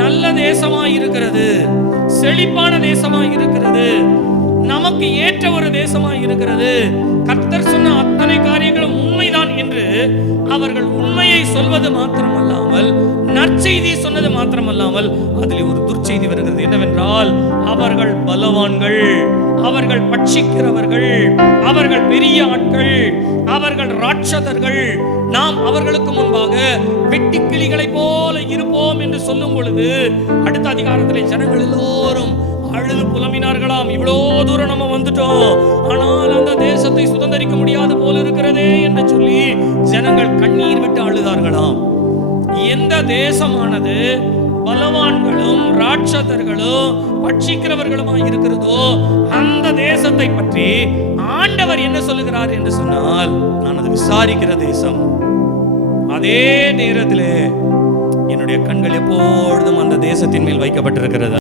நல்ல தேசமாய் இருக்கிறது, செழிப்பான தேசமாய் இருக்கிறது, நமக்கு ஏற்ற ஒரு தேசமாய் இருக்கிறது. கர்த்தர் சொன்ன அத்தனை காரியங்களும் உண்மைதான் என்று அவர்கள் உண்மையை சொல்வது மாத்திரமல்லாமல், நற்செய்தி சொன்னது மாத்திரமல்லாமல், அதில் ஒரு துர்ச்செய்தி வருகிறது. என்னவென்றால், அவர்கள் பலவான்கள், அவர்கள் பட்சிக்கிறவர்கள், அவர்கள் பெரிய ஆட்கள், அவர்கள் ராட்சதர்கள், நாம் அவர்களுக்கு முன்பாக வெட்டுக்கிளிகளை போல இருப்போம் என்று சொல்லும் பொழுது, அடுத்த அதிகாரத்திலே ஜனங்கள் எல்லோரும் அழுது புலம்பினார்களாம். இவ்வளோ தூரம் நம்ம வந்துட்டோம், ஆனால் அந்த தேசத்தை சுதந்தரிக்க முடியாது போல இருக்கிறதே என்று சொல்லி ஜனங்கள் கண்ணீர் விட்டு அழுதார்களாம். எந்த தேசமானது பலவான்களும் ராட்சதர்களும் பட்சிக்கிறவர்களுமாய் இருக்கிறதோ, அந்த தேசத்தை பற்றி ஆண்டவர் என்ன சொல்லுகிறார் என்று சொன்னால், நான் அதை விசாரிக்கிற தேசம். அதே நேரத்திலே என்னுடைய கண்கள் எப்பொழுதும் அந்த தேசத்தின் மேல் வைக்கப்பட்டிருக்கிறது.